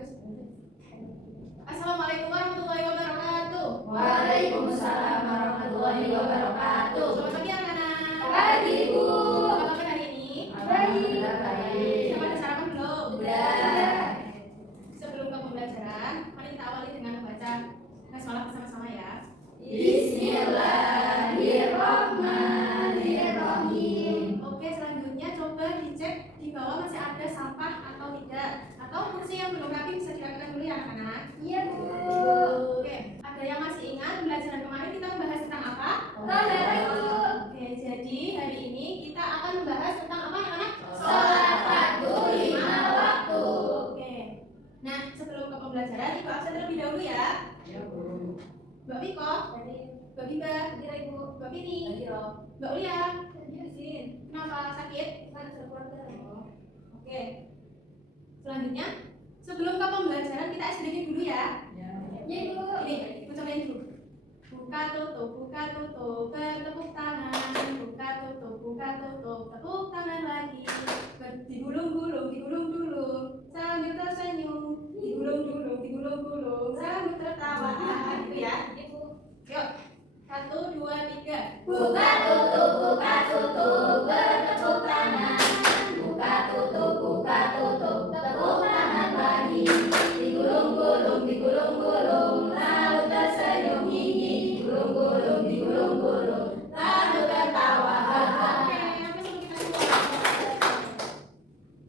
Assalamualaikum warahmatullahi wabarakatuh. Waalaikumsalam warahmatullahi wabarakatuh. Selamat pagi anak-anak. Pagi Ibu. Apa kabar hari ini? Baik. Sudah pada sarapan belum? Sudah. Sebelum ke pembelajaran, mari kita awali dengan membaca sholat bersama-sama ya. Bismillahirrahmanirrahim. Oke, selanjutnya coba dicek di bawah masih ada sampah atau tidak, atau kursi yang belum rapi bisa dirapikan dulu ya anak-anak. Iya Bu. Oke, ada yang masih ingat pembelajaran kemarin kita membahas tentang apa? Oke, jadi hari ini kita akan membahas tentang apa ya anak? Sholat fardu 5 waktu. Oke, nah sebelum ke pembelajaran Ibu absen terlebih dahulu ya. Ya Bu. Mbak Wiko, Mbak Biba, Mbak Pini, Mbak Ulia. Kenapa sakit? Oke. Selanjutnya, sebelum ke pembelajaran kita SDG dulu ya. Ya Bu. Ini, Ibu cobain dulu. Buka tutup, bertepuk tangan. Buka tutup, tepuk tangan lagi. Digulung-gulung, sambil tersenyum. Digulung-gulung, sambil tertawa. Gitu ya. Yuk, 1, 2, 3. Buka tutup, bertepuk tangan. Buka tutup, tepuk tangan lagi. Digulung-gulung, lalu tersenyum gigi. Digulung-gulung, lalu tertawa. Oke, sampai sebelum kita mulai.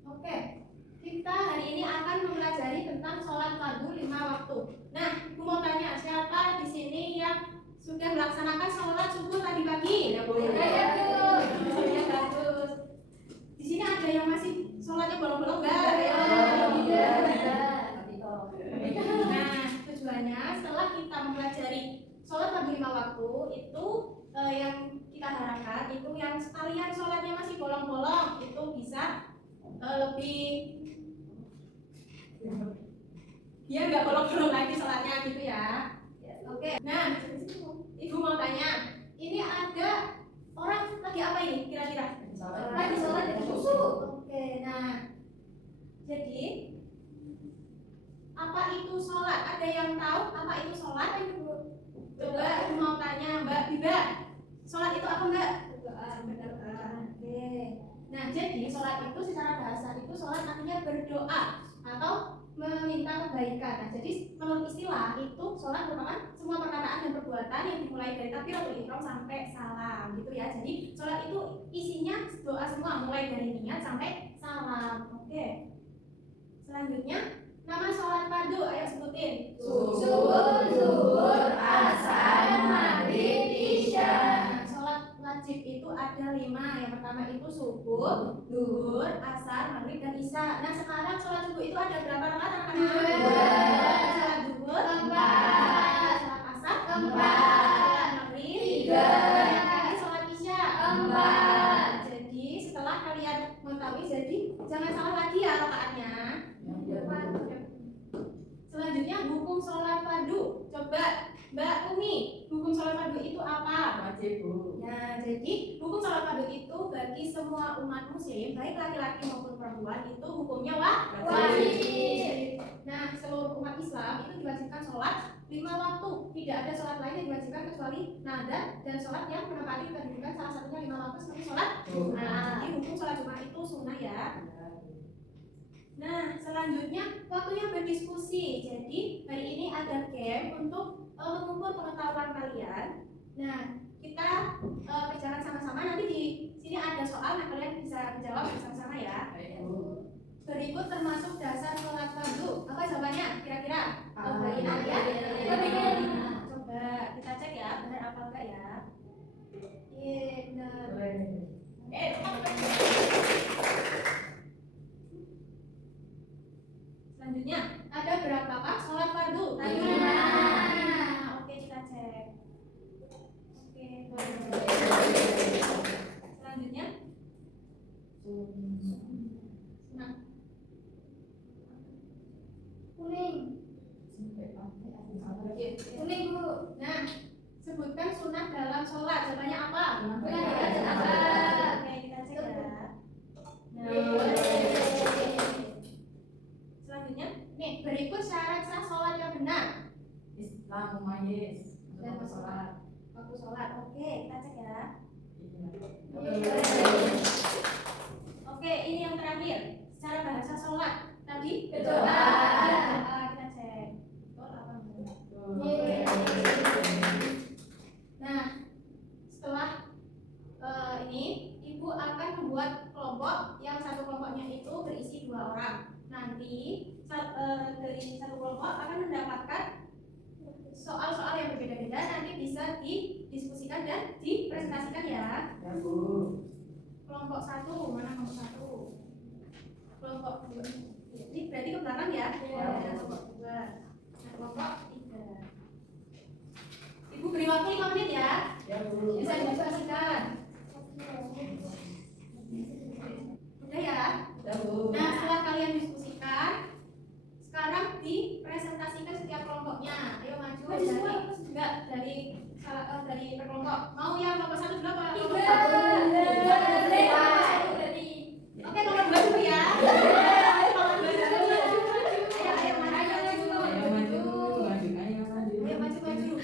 Oke, kita hari ini akan mempelajari tentang sholat fardu 5 waktu. Nah, aku mau tanya, siapa di sini yang sudah melaksanakan sholat subuh tadi pagi? Ya boleh. Ya, Bu. Ya, bagus. Di sini ada yang masih sholatnya bolong-bolong nggak? Nah, tujuannya setelah kita mempelajari sholat fardu 5 waktu itu yang kita harapkan itu yang sekalian sholatnya masih bolong-bolong itu bisa lebih biar nggak bolong-bolong lagi sholatnya gitu ya. Oke. Nah, Ibu mau tanya, ini ada orang lagi apa ini kira-kira? Lagi sholat di susu. Oke, nah jadi apa itu sholat? Ada yang tahu apa itu sholat? Coba Ibu mau tanya Mbak Biba, sholat itu apa Mbak? Oke. Nah jadi sholat itu secara bahasa itu sholat artinya berdoa atau meminta kebaikan. Nah jadi menurut istilah itu sholat merupakan semua perkataan dan perbuatan yang dimulai dari takbiratul ihram sampai salam gitu ya. Jadi sholat itu isinya doa semua mulai dari niat sampai salam. Oke. Selanjutnya nama sholat fardu, ayo sebutin. Subuh, zuhur, asar, maghrib, isya. Nah, sholat wajib itu ada 5. Yang pertama itu subuh, zuhur, asar, maghrib, dan isya. Nah sekarang sholat subuh itu ada berapa rakaat anak-anak? 2. Sholat zuhur 4. sholat asar 4. sholat maghrib 3. dan sholat isya 4. Jadi setelah kalian mengetahui, jadi jangan salah lagi ya rakaatnya. Selanjutnya hukum sholat fardu. Coba Mbak Umi, hukum sholat fardu itu apa? Wajib Bu. Nah, jadi hukum sholat fardu itu bagi semua umat muslim, baik laki-laki maupun perempuan, itu hukumnya Wajib. Nah, seluruh umat Islam itu diwajibkan sholat 5 waktu. Tidak ada sholat lain yang diwajibkan kecuali nada dan sholat yang menempati kedudukan salah satunya 5 waktu seperti sholat. Nah, jadi hukum sholat Jumat itu sunnah ya. Nah, selanjutnya waktunya berdiskusi. Jadi hari ini ada game untuk mengukur pengetahuan kalian. Nah, kita kerjakan sama-sama. Nanti di sini ada soal, nah kalian bisa menjawab bersama-sama ya. Berikut termasuk dasar sholat fardu. Apa jawabannya? Kira-kira? Benar ya? Coba kita cek ya, benar apa enggak ya? Iya, benar. Selanjutnya, ada berapakah sholat fardu? Oke, kita cek. Oke, selanjutnya, nah, Kuning Bu. nah, sebutkan sunat dalam sholat. Jawabannya apa? Oke, kita cek ya. Nah, selanjutnya, nih berikut Oke, kita cek ya. Oke, ini yang terakhir. Secara bahasa sholat tadi Berdoa. kita cek. Betul apa enggak? Nah, setelah ini ibu akan membuat kelompok yang satu kelompoknya itu berisi 2 orang. Nanti dari satu kelompok akan mendapatkan soal-soal yang berbeda-beda, nanti bisa didiskusikan dan dipresentasikan ya. Kelompok 1, mana kelompok 1? Kelompok 2. Ini berarti ke belakang ya. Kelompok 2. Nah, kelompok 3. Ibu beri waktu 5 menit ya. Bisa didiskusikan. Udah ya? Nah, setelah kalian diskusikan, sekarang dipresentasikan setiap kelompoknya. Ayo maju dari per kelompok. Mau yang kelompok 1 dulu apa? Kelompok 1. Oke, nomor 2 dulu ya. Nomor 2 dulu. Ayo maju. Ayo maju.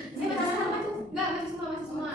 Enggak, maju semua.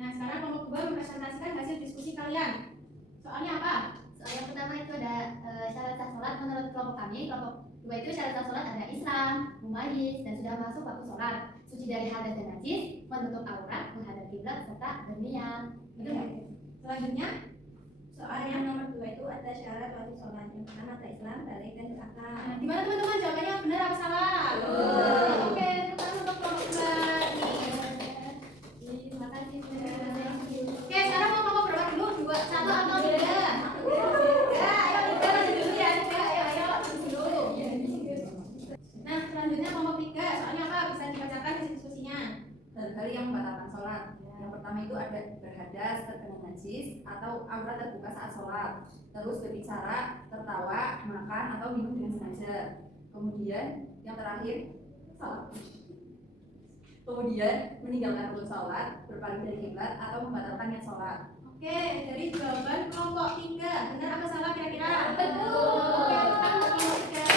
Nah, sekarang kelompok 2 mempresentasikan hasil diskusi kalian. Soalnya apa? Soal yang pertama itu ada syarat sah sholat menurut kelompok kami. Kelompok 2 itu syarat sah sholat ada Islam, mumayyiz, dan sudah masuk waktu sholat, suci dari hadas dan najis, menutup aurat, menghadap kiblat, serta berniat. Betul nggak? Selanjutnya, Soal yang nomor 2 itu ada syarat wajib sholat. Yang pertama ada Islam, balik dan zakat. nah, gimana teman-teman jawabannya benar apa salah? Oke, sekarang untuk kelompok 2 nih. Terima kasih. Oke, sekarang mau kelompok berapa dulu? 2, 1 atau 3? Ya, ayo 3 lanjut dulu ya. 3, ayo lanjut dulu. Nah, selanjutnya kelompok 3. Soalnya apa? Bisa dibacakan di diskusinya. Hal-hal yang membatalkan sholat. Yang pertama itu ada berhadas, terkena najis, atau aurat terbuka saat sholat. Terus berbicara, tertawa, makan, atau minum dengan sengaja. Kemudian yang terakhir, salah. Kemudian meninggalkan rukun sholat, berpaling dari kiblat, atau membatalkan niat sholat. Oke, dari jawaban kelompok 3. Benar apa salah kira-kira? Betul. Oke, tepuk tangan kelompok 3.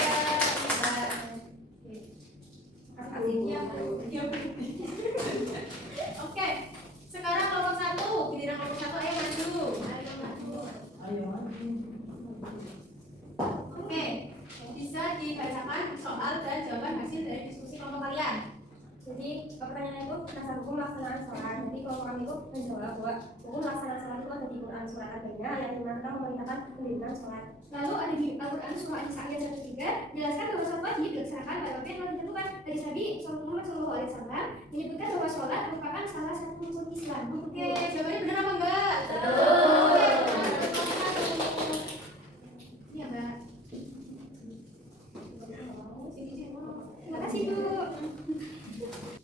Oke, sekarang kelompok 1. Giliran kelompok 1, ayo maju. Oke, bisa dibacakan soal dan jawaban hasil dari diskusi kelompok kalian. Jadi pertanyaan itu dasar hukum pelaksanaan sholat. Jadi kelompok kami itu menjawab bahwa hukum pelaksanaan sholat itu ada di Quran surat Al-Baqarah yang dimana memerintahkan mendirikan sholat. Lalu ada di Al-Quran surah An-Nisa ayat 103 menjelaskan bahwa sholat wajib dilaksanakan pada waktu yang telah ditentukan. Dari Nabi Muhammad SAW menyebutkan bahwa sholat merupakan salah satu rukun Islam. Oke, jawabannya benar apa enggak? Betul. Iya, Mbak. Terima kasih Bu.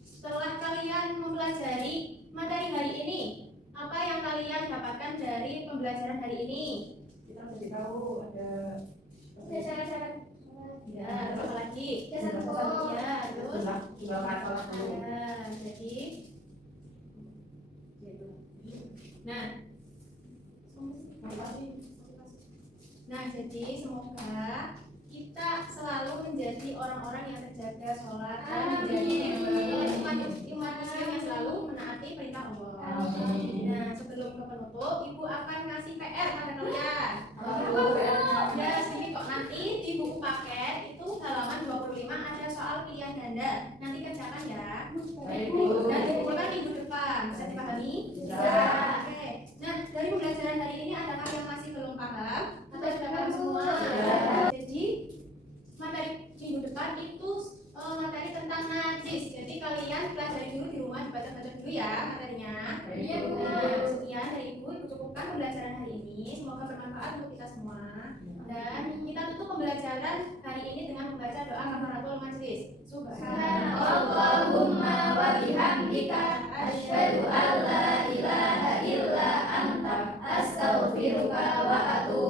Setelah kalian mempelajari materi hari ini, apa yang kalian dapatkan dari pembelajaran hari ini? Kita menjadi tahu ada Syarat-syarat Ya, terus apa lagi? dasar hukum. Ya, terus ibadah sholat dulu. ya, jadi nah jadi semoga kita selalu menjadi orang-orang yang terjaga sholat dan menjadi umat Muslim yang selalu menaati perintah Allah. Nah, sebelum ke penutup, Ibu akan ngasih PR pada kalian. Ya, sini kok nanti di buku paket itu halaman 25 ada soal pilihan ganda. Nanti kerjakan ya. Dan dikumpulkan minggu depan. Bisa dipahami? Oke. Nah, dari pembelajaran hari ini adakah yang masih belum paham atau sudah paham semua? Jadi materi minggu depan itu materi tentang najis. Jadi kalian pelajari dulu di rumah, dibaca-baca dulu ya materinya. Nah, sekian dari Ibu cukupkan pembelajaran hari ini. Semoga bermanfaat untuk kita semua. Dan kita tutup pembelajaran hari ini dengan membaca doa kafaratul majlis. Subhanallahumma wa bihamdika asyhadu an la ilaha illa anta astaghfiruka wa atubu